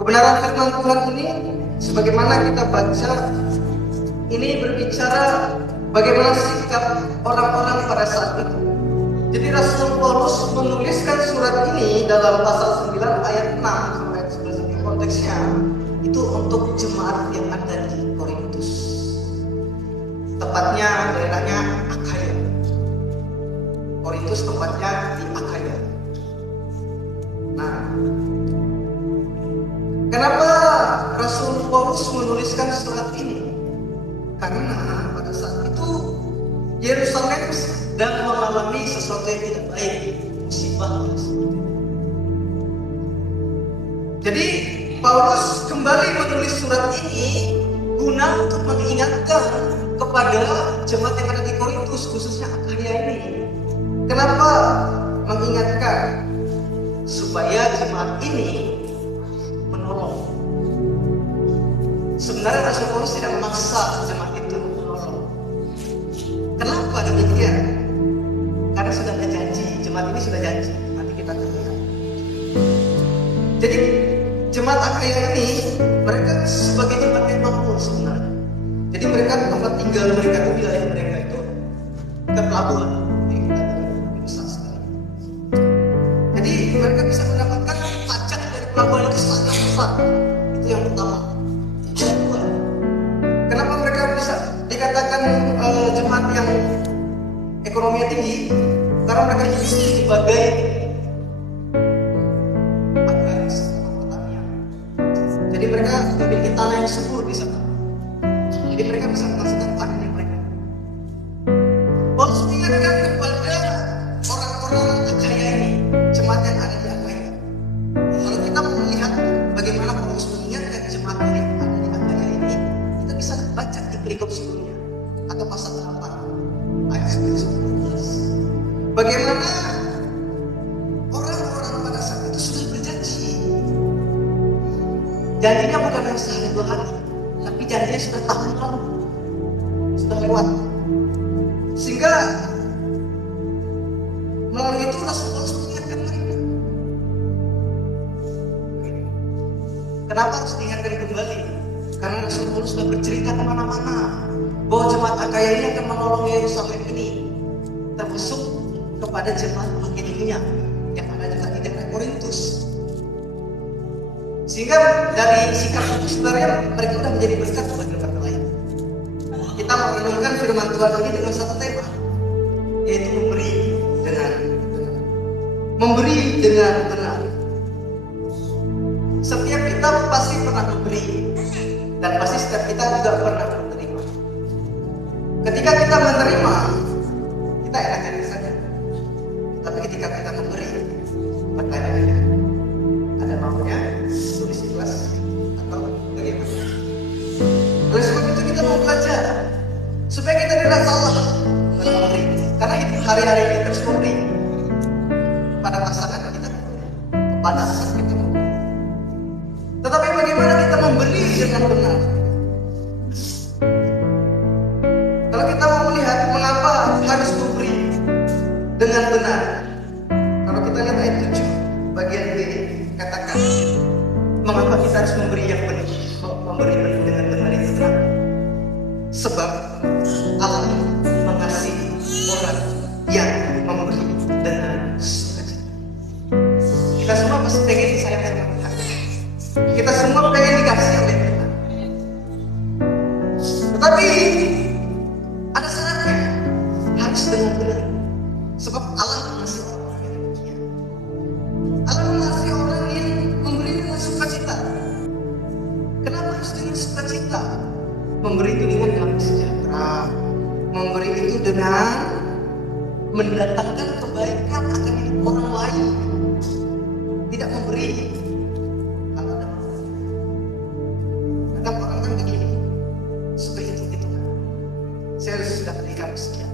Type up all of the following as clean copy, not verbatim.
Kebenaran firman Tuhan ini sebagaimana kita baca ini berbicara bagaimana sikap orang-orang pada saat itu. Jadi Rasul Paulus menuliskan surat ini dalam pasal 9 ayat 6 sampai ayat 11. Konteksnya itu untuk jemaat yang ada di Korintus, tepatnya daerahnya Akhaya. Korintus tempatnya di Akhaya. Nah, kenapa Rasul Paulus menuliskan surat ini? Karena pada saat itu Yerusalem sedang mengalami sesuatu yang tidak baik, musibah. Jadi Paulus kembali menulis surat ini guna untuk mengingatkan kepada jemaat yang ada di Korintus, khususnya Akhaya ini. Kenapa mengingatkan? Supaya jemaat ini menolong. Sebenarnya Rasul Paulus tidak memaksa jemaat itu menolong. Kenapa demikian? Karena sudah ada janji, jemaat ini sudah janji. Nanti kita lihat. Jadi jemaat Akhaya ini mereka sebagai jemaat yang makmur sebenarnya. Jadi mereka tempat tinggal mereka itu, wilayah mereka itu ke pelabuhan. Jadi mereka bisa mendapatkan pajak dari pelabuhan itu sangat besar. Itu yang pertama. Yang kedua, kenapa mereka bisa dikatakan jemaat yang ekonominya tinggi? Karena mereka hidup sebagai agraris atau pertanian. Jadi mereka memiliki tanah yang subur di sana. Jadi mereka bisa menghasilkan panen mereka. Paulus mengingatkan kepada orang-orang Akhaya ini, jemaat yang ada di Akhaya. Kalau kita melihat bagaimana Paulus mengingatkan jemaat yang ada di Akhaya ini, kita bisa baca di perikop sebelumnya atau pasal 8 ayat 11. Bagaimana orang-orang pada saat itu sudah berjanji. Janjinya bukan yang sehari dua hari, tapi janjinya sudah tahun lalu, sudah lewat. Sehingga melalui itu Rasul Paulus mengingatkan mereka. Kenapa harus diingatkan kembali? Karena Rasul Paulus sudah bercerita kemana-mana bahwa jemaat Akhaya ini akan menolong Yerusalem ini, termasuk kepada jemaat Makedonia yang ada juga di daerah Korintus. Sehingga dari sikap itu sebenarnya mereka sudah menjadi berkat bagi orang lain. Kita merenungkan firman Tuhan ini dengan satu tema, yaitu memberi dengan benar. Setiap kita pasti pernah memberi, dan pasti setiap kita juga pernah menerima. Ketika kita menerima, kita enak-enak saja. Tapi ketika kita memberi, pertanyaannya ada maunya, tulis ikhlas atau bagaimana? Oleh sebab itu kita mau belajar supaya kita tidak salah dalam memberi. Karena itu hari-hari kita terus memberi pada pasangan kita, kepada anak kita. Tetapi bagaimana kita memberi dengan benar? Kalau kita mau melihat mengapa harus memberi dengan benar, kalau kita lihat ayat 7 bagian B, katakan mengapa kita harus memberi yang benar, memberi dengan benar itu kenapa? Sebab Allah mengasihi orang yang memberi dengan sukacita. Kita semua pasti pengen disayang sama Tuhan. Kita semua pengen dikasih oleh Tuhan. Tetapi ada syaratnya, harus dengan benar. Sebab Allah mengasihi orang yang demikian. Allah mengasihi orang yang memberi dengan sukacita. Kenapa harus dengan sukacita? Memberi itu dengan damai sejahtera. Memberi itu dengan mendatangkan kebaikan akan hidup orang lain. Tidak memberi kalau ada masalah. Kadang orang kan begini, suka itu gitu. Saya sudah berikan sekian.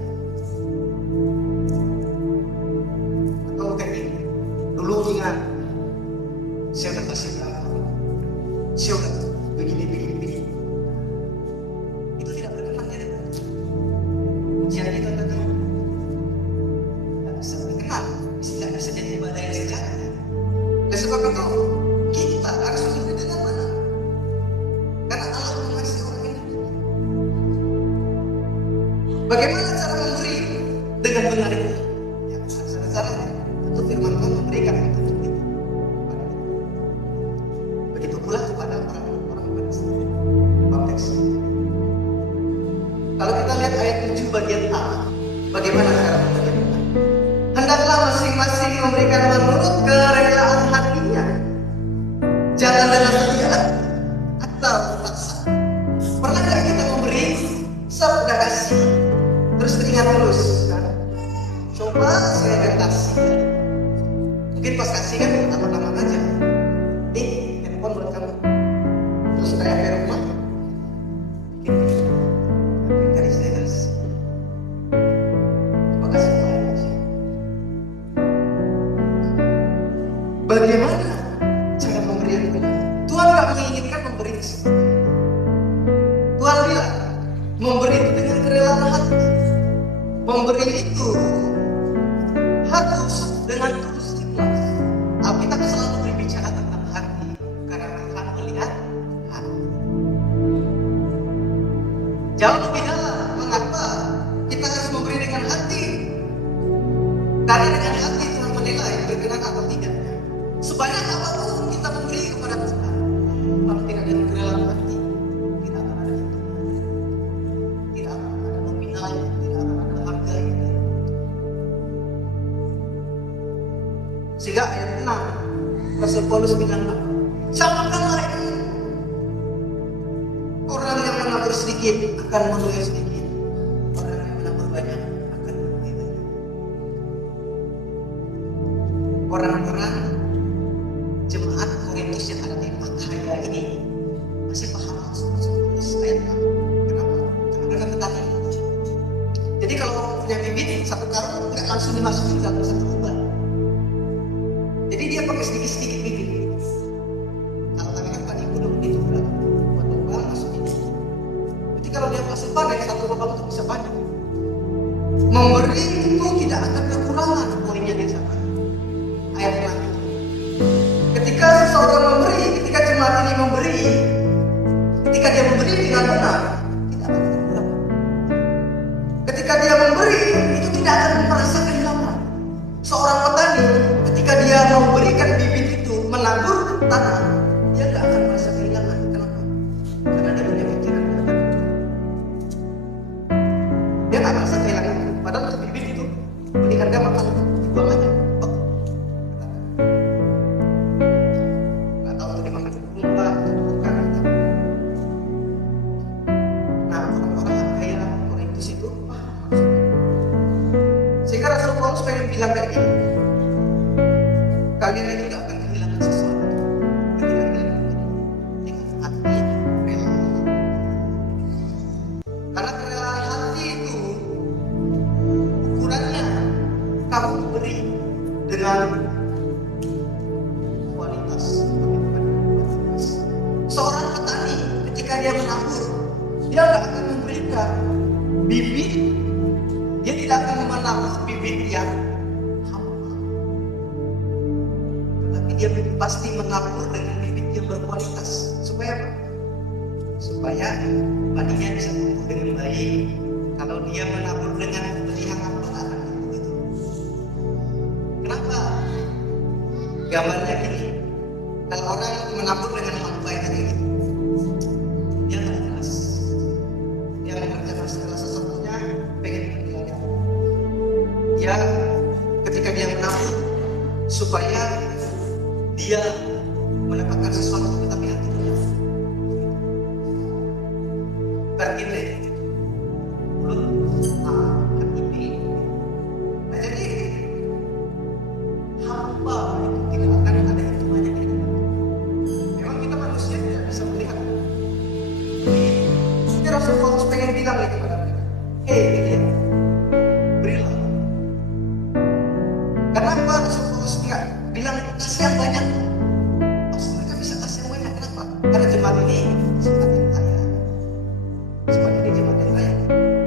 Atau kayak gini, dulu ingat saya udah kasih berapa, saya udah begini. Itu tidak berkenan ya. Ujian kita tadi tidak bisa berkenan, tidak bisa jadi ibadah yang sejati. Oleh sebab itu kita harus memberi dengan Yesus di bagian A. Bagaimana cara memberikan? Hendaklah masing-masing memberikan menurut kerelaan hatinya, jangan dengan kegiatan atau paksa. Pernah nggak kita memberi, udah kasih, terus teringat terus kan? Coba saya akan kasih. Mungkin pas kasih kan aman-aman aja. Nih, handphone buat kamu. Terus udah sampai rumah, dari saya kasih. Coba kasih lain aja. Bagaimana cara pemberian Tuhan? Tuhan nggak menginginkan memberi seperti itu. Tuhan bilang memberi itu dengan kerelaan hati. Memberi itu harus dengan tulus ikhlas. Alkitab selalu berbicara tentang hati, karena Tuhan melihat hati. Jauh lebih dalam, mengapa kita harus memberi dengan hati? Karena dengan hati Tuhan menilai berkenan atau tidaknya. Sebanyak apapun kita memberi kepada Tuhan, kalau tidak dengan kerelaan hati, tidak akan ada hitungan, tidak akan ada nominalnya, tidak akan ada harganya. Sehingga ayat 6 Rasul Paulus bilang, samakanlah ini, orang yang menabur sedikit akan menuai sedikit, orang yang menabur banyak akan menuai banyak. Orang-orang jemaat Korintus yang ada di Akhaya ini masih paham langsung ayat 6. Kenapa? Karena mereka petani. Jadi kalau punya bibit satu karung nggak langsung dimasukin dalam satu lubang. Jadi dia pakai sedikit-sedikit bibit. Kalau tangan tadi belum itu berapa? Buat lubang masukin. Jadi kalau dia masuk pakai satu lubang itu bisa banyak. Memberi itu tidak akan kekurangan, poinnya dia sama. Ayat lanjut. Ketika seseorang memberi, ketika jemaat ini memberi, ketika dia memberi dengan benar, tidak akan kekurangan. Ketika dia memberi, itu tidak akan merasa kehilangan. Seorang petani, ketika dia memberikan bibit itu, menabur tanah, dia tidak akan merasa kehilangan. Kenapa? Karena dia punya pikiran. Dia tidak merasa kehilangan. Padahal untuk bibit itu, beli harga mahal, dibuang aja. Bilang kayak gini, kalian itu gak akan kehilangan sesuatu ketika kalian dengan hati rela. Karena kerelaan hati itu ukurannya kamu beri dengan kualitas, tapi bukan kuantitas. Seorang petani ketika dia menabur, dia gak akan memberikan bibit, dia tidak akan menabur bibit yang dia pasti menabur dengan bibit yang berkualitas. Supaya apa? Supaya padinya bisa tumbuh dengan baik. Kalau dia menabur dengan bibit yang apa, akan tumbuh itu. Kenapa? Gambarnya gini, kalau orang menabur dengan hampa itu gini, dia nggak keras. Dia mengerjakan segala sesuatunya pengen meninggalkan. Dia ketika dia menabur supaya dia mendapatkan sesuatu tetapi hatinya berkite hati B. Nah jadi hamba itu tidak akan ada hitungannya. Memang kita manusia tidak bisa melihat. Jadi Rasul Paulus pengen bilang kepada mereka, hei berilah. Kenapa Rasul Paulus enggak bilang kasih yang banyak? Pasti mereka bisa kasih yang banyak. Kenapa? Karena jemaat ini jemaat yang kaya. Jemaat ini jemaat yang kaya.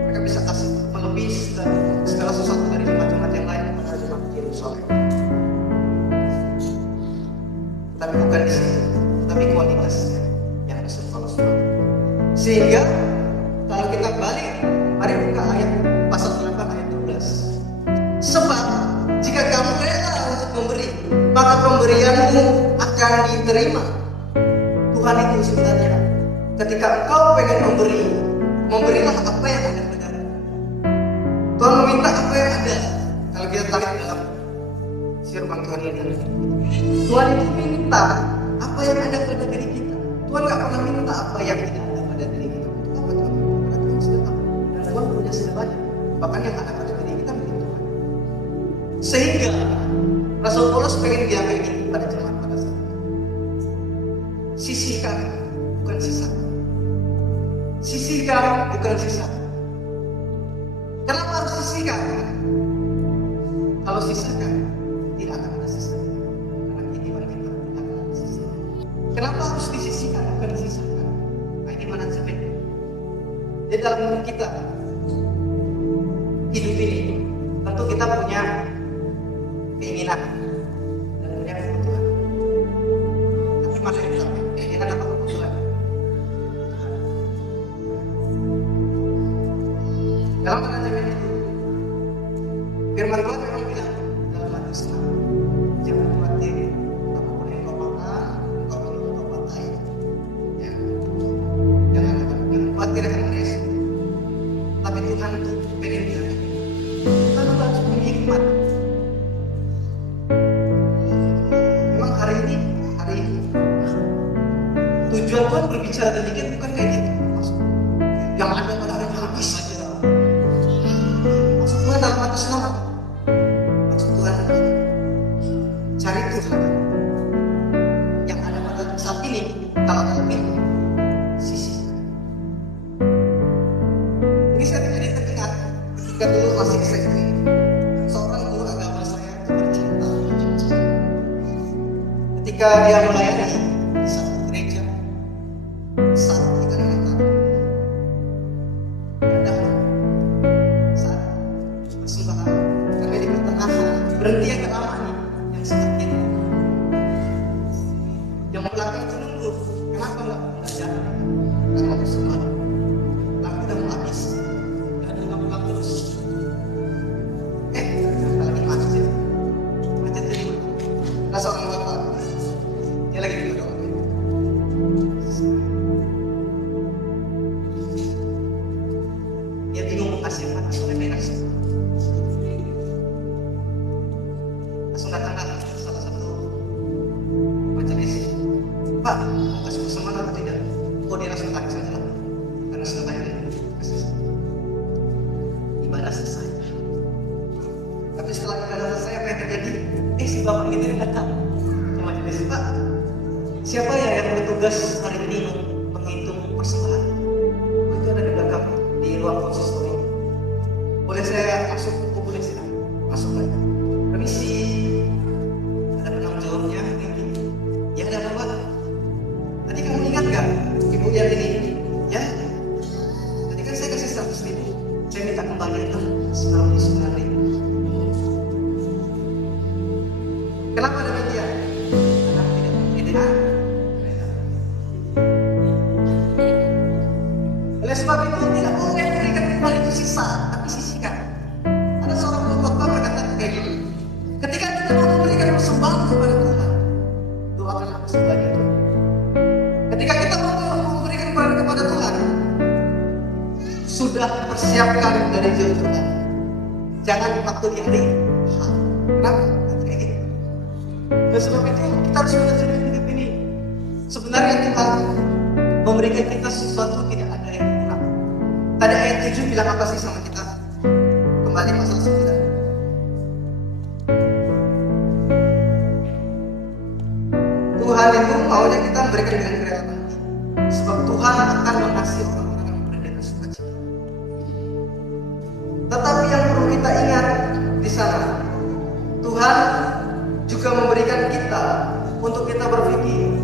Mereka bisa kasih melebihi segala sesuatu dari jemaat-jemaat yang lain kepada jemaat Yerusalem. Tapi bukan di situ, tapi kualitasnya yang Rasul Paulus bilang. Sehingga kalau kita balik, mari buka ayat pasal 8 ayat 12. Sebab jika kamu rela untuk memberi, maka pemberianmu akan diterima. Tuhan itu sebenarnya ketika engkau pengen memberi, memberilah apa yang ada pada. Tuhan meminta apa yang ada. Kalau kita tarik dalam firman Tuhan ini, Tuhan itu minta apa yang ada pada diri kita. Tuhan gak pernah minta apa yang tidak ada pada diri kita. Untuk apa Tuhan? Karena Tuhan sudah tahu. Dan Tuhan punya sudah banyak. Bahkan yang ada pada diri kita milik Tuhan. Sehingga Rasul Paulus pengen bilang kayak gini pada jemaat pada saat itu. Sisihkan, bukan sisakan. Sisihkan, bukan sisakan. Kenapa harus sisihkan? Kalau sisakan, tidak akan ada sisa. Karena kehidupan kita tidak akan ada sisa. Kenapa harus disisihkan, bukan disisakan? Nah, ini mana sebenarnya? Di dalam kita hidup ini, tentu kita punya keinginan dan punya kebutuhan. Tapi mana yang kita keinginan apa kebutuhan? Dalam manajemen itu, firman Tuhan memang bilang dalam Matius 6, jangan khawatir apapun yang kau makan, kau minum, kau pakai. Ya. Jangan khawatir akan esok. Tapi Tuhan itu pengen bilang, Tuhan harus berhikmat. Memang hari ini tujuan Tuhan berbicara demikian bukan kayak gitu. Maksudnya, yang ada pada hari habis saja. Maksud Tuhan dalam Matius 6 apa? Maksud Tuhan cari Tuhan yang ada pada saat ini. Kalau lebih sisi. Ini saya jadi teringat ketika dulu masih SMP, seorang guru agama saya bercerita ketika dia melayani di satu gereja saat kita datang. Saat persembahan kami di pertengahan berhenti yang lama nih yang sedikit yang belakang itu nunggu kenapa nggak jalan karena persembahan lagu udah mau habis nggak ada lagu terus lagi masjid itu ada seorang bapak dia lagi di doa dia bingung mau kasih apa soalnya enak sih. Langsung datanglah salah satu majelis, Pak, mau kasih pesanan atau tidak? Oh, dia langsung tarik saja lah, karena sudah banyak yang kasih. Ibadah selesai. Tapi setelah ibadah selesai apa yang terjadi? Si bapak ini datang ke majelis, Pak, siapa ya yang bertugas hari ini menghitung persembahan? Oh, itu ada di belakang di ruang konsistori. Boleh saya masuk? Oh, boleh sih. Masuk lagi. Permisi. Ada penanggung jawabnya ini. Ya ada apa, Pak? Tadi kamu ingat gak ibu yang ini? Ya. Tadi kan saya kasih 100.000. Saya minta kembalian 99.000. Kenapa demikian? Karena tidak tidak. Oleh sebab itu tidak boleh memberikan kembali itu sisa, tapi sisihkan. Ada seorang khotbah berkata kayak gini. Ketika kita mau memberikan persembahan kepada Tuhan, doakanlah persembahan itu. Ketika kita mau memberikan kepada Tuhan, sudah persiapkan dari jauh Tuhan. Jangan waktu di hari. Kenapa? Kayak gitu. Dan sebab itu kita harus belajar hidup ini. Sebenarnya Tuhan memberikan kita sesuatu tidak ada yang kurang. Tadi ayat 7 bilang apa sih sama kita? Kembali pasal 9. Tuhan itu maunya kita memberikan dengan kerelaan hati. Sebab Tuhan akan mengasihi orang-orang yang berada dengan sukacita. Tetapi yang perlu kita ingat di sana, Tuhan juga memberikan kita untuk kita berpikir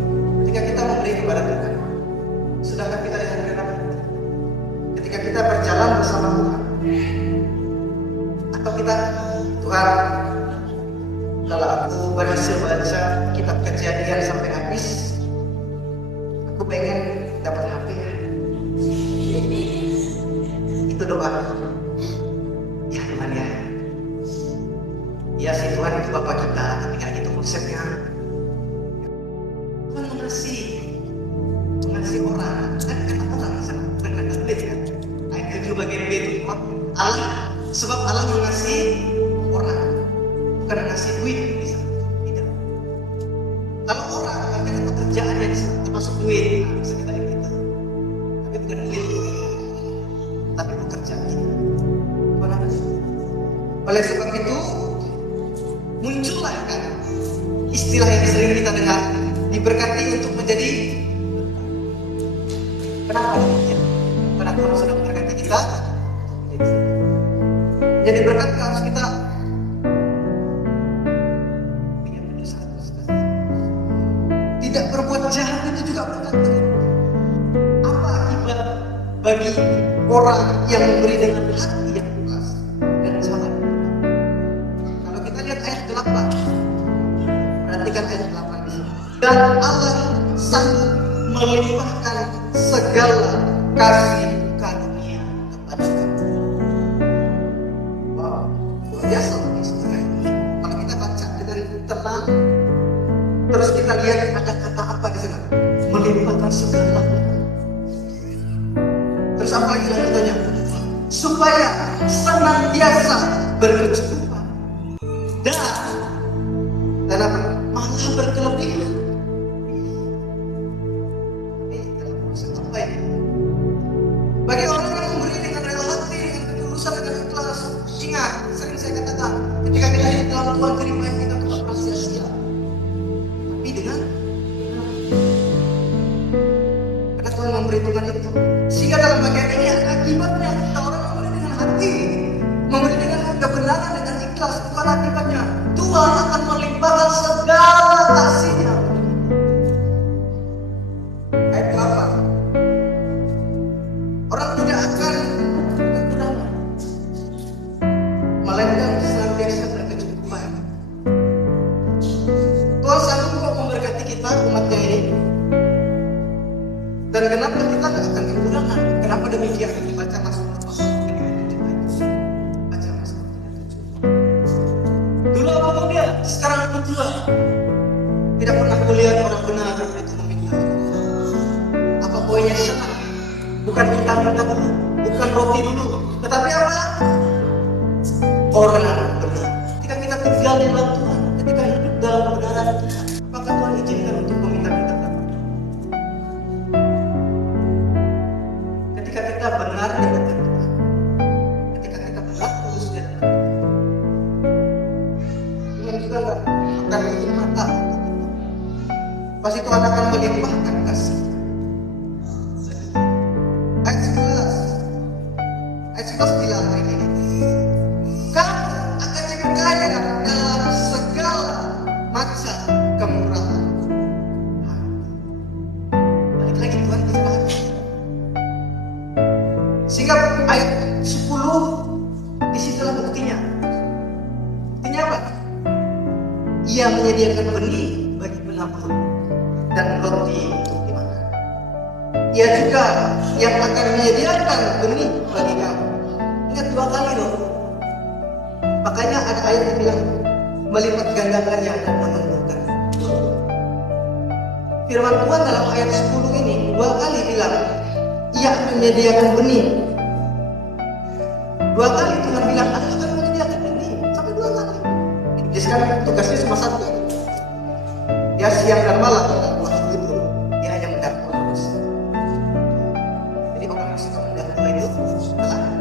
ketika kita memberi kepada Tuhan. Sedangkan kita dengan kerelaan hati. Ketika kita berjalan bersama Tuhan, atau kita Tuhan, kalau aku berhasil baca kitab Kejadian sampai habis, aku pengen dapat HP. Itu doa. Ya Tuhan ya. Ya si Tuhan itu Bapa kita, tapi kan itu konsepnya. Tuhan mengasihi orang. Kan kata orang sama, bukan kata bed kan. Ayat 7 bagian B itu Allah Sebab Allah mengasihi orang, bukan mengasihi duit bisa. Tidak. Kalau orang artinya pekerjaannya termasuk duit, bisa kita lihat itu. Tapi bukan duit, tapi pekerjaan kita. Oleh sebab itu muncullah kan istilah yang sering kita dengar, diberkati untuk menjadi. Kenapa demikian? Karena Tuhan sudah memberkati kita. Jadi berkat harus kita tidak berbuat jahat, itu juga berkat. Apa akibat bagi orang yang memberi dengan hati yang ikhlas dan sabar? Kalau kita lihat ayat 8, perhatikan ayat 8 di sini. Dan Allah sanggup melimpahkan segala kasih karunia kepada kamu. Wow, luar biasa ini sebenarnya. Kalau kita baca dengan tenang, terus kita lihat ada kata apa di sana? Melimpahkan segala. Terus apa lagi lanjutannya? Supaya senantiasa berkecukupan dan apa? Malah berkelebihan. Bagi orang yang memberi dengan rela hati, dengan ketulusan, dengan ikhlas, ingat, sering saya katakan, ketika kita hidup dalam Tuhan, kerinduan kita tetap sia-sia. Tapi dengan karena Tuhan memperhitungkan itu, sehingga dalam bagian ini ada akibatnya. Kita orang yang memberi dengan hati, memberi dengan kebenaran, dengan ikhlas, itu ada akibatnya. Tuhan akan melimpahkan segala kasih-Nya. Ayat 8. Orang tidak akan kekurangan, melainkan senantiasa berkecukupan. Tuhan sanggup kok memberkati kita, umatnya ini. Dan kenapa kita tidak akan kekurangan? Kenapa demikian? Baca Mazmur 37. Baca Mazmur 37. Dulu aku muda, sekarang aku tua. Tidak pernah kulihat orang benar itu meminta. Apa poinnya senang? Bukan minta-minta dulu, bukan roti dulu, tetapi apa? Orang benar. Ketika kita tinggal di dalam Tuhan, ketika hidup dalam kebenaran Tuhan, maka Tuhan izinkan untuk meminta-minta. Ketika kita benar di hadapan Tuhan, ketika kita benar tulus di hadapan Tuhan, Tuhan juga akan tutup mata untuk kita. Pasti Tuhan akan melimpahkan kasih. Ayat 11 bilang begini, kamu akan jadi kaya dalam segala macam kemurahan. Balik lagi Tuhan bicara. Sehingga ayat 10 disitulah buktinya. Buktinya apa? Ia menyediakan benih bagi penabur dan roti untuk dimakan. Ia juga yang akan menyediakan benih bagi kamu. Ingat 2 kali loh. Makanya ada ayat yang bilang melipat gandakannya dan menumbuhkan. Firman Tuhan dalam ayat 10 ini 2 kali bilang ia akan menyediakan benih. 2 kali Tuhan bilang aku akan menyediakan benih. Sampai 2 kali. Jadi sekarang tugasnya cuma 1. Dia siang dan malam waktu itu dia hanya mendakwa terus. Jadi orang yang suka mendakwa itu salah.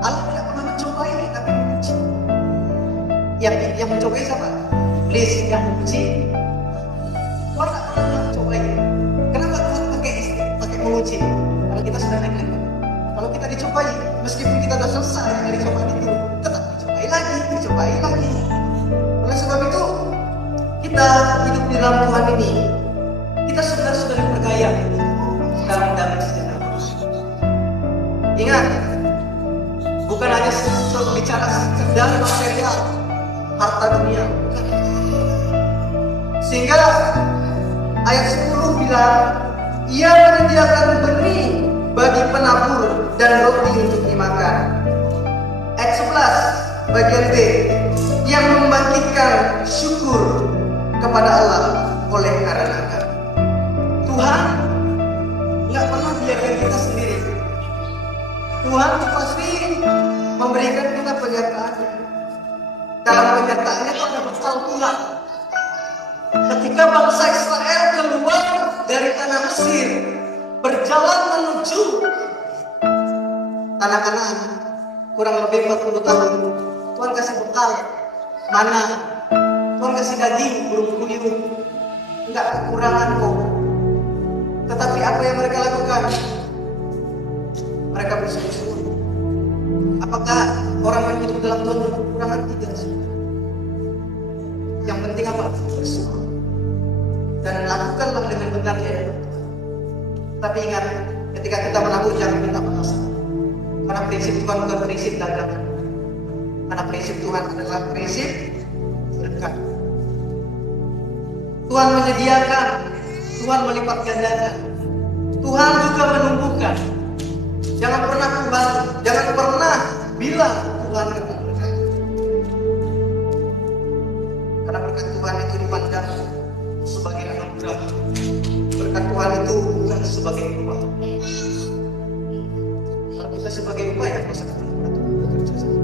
Allah tidak pernah mencobai tapi menguji. Yang mencobai siapa? Iblis. Yang menguji Tuhan tidak pernah mencobai. Kenapa Tuhan pakai menguji? Kalau kita sudah naik level, kalau kita dicobai, meskipun kita sudah selesai dari cobaan itu, tetap dicobai lagi. Oleh sebab itu, kita hidup di dalam Tuhan ini, kita sudah bergaya dalam damai sejahtera. Ingat, bukan hanya bicara sekedar material, harta dunia. Sehingga ayat 10 bilang, ia menyediakan benih bagi penabur dan roti untuk dimakan. Ayat 11 bagian B, yang membangkitkan syukur kepada Allah oleh karena Tuhan nggak pernah biarkan kita sendiri. Tuhan pasti memberikan kita penyertaan. Dalam penyertaannya itu ada bekal Tuhan. Ketika bangsa Israel keluar dari tanah Mesir, berjalan menuju tanah Kanaan, kurang lebih 40 tahun, Tuhan kasih bekal, mana, Tuhan kasih daging, burung puyuh, enggak kekurangan kok. Tetapi apa yang mereka lakukan? Mereka berseru-seru. Apakah orang yang hidup dalam Tuhan berkekurangan? Tidak. Yang penting apa? Bersyukur. Dan lakukanlah dengan benar ya. Tapi ingat, ketika kita menabur jangan minta balasan. Karena prinsip Tuhan bukan prinsip dagangan. Karena prinsip Tuhan adalah prinsip berkat. Tuhan menyediakan, Tuhan melipat gandakan, Tuhan juga menumbuhkan. Jangan pernah kembali, jangan pernah bilang Tuhan akan berkat. Karena berkat Tuhan itu dipandang sebagai anugerah. Berkat Tuhan itu bukan sebagai upah. Kalau kita sebagai upah ya masa kita bekerja sama.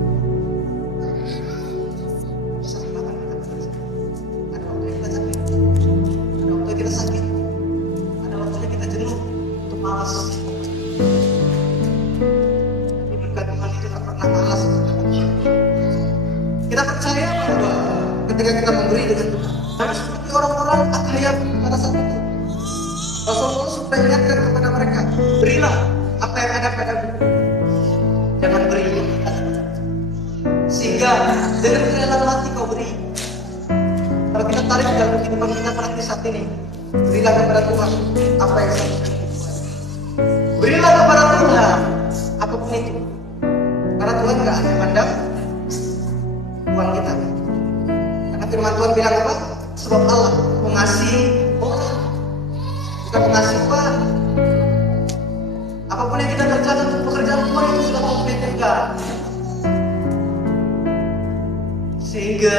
Ada waktunya kita sakit, ada waktunya kita sakit, ada waktunya kita jenuh untuk malas. Tapi berkat Tuhan itu tak pernah malas. Kita percaya bahwa ketika kita memberi dengan Tuhan, karena seperti orang-orang Akhaya pada saat itu, Rasulullah sudah ingatkan kepada mereka, berilah apa yang ada padamu, jangan beri sehingga dengan kerelaan hati kau beri. Kalau kita tarik dalam kehidupan kita praktis saat ini, berilah kepada Tuhan apa yang saya berikan. Berilah kepada Tuhan apapun itu, karena Tuhan gak hanya pandang uang kita. Karena firman Tuhan bilang apa? Sebab Allah mengasihi orang, bukan mengasihi uang. Apapun yang kita kerjakan untuk pekerjaan Tuhan itu sudah kompeten. Sehingga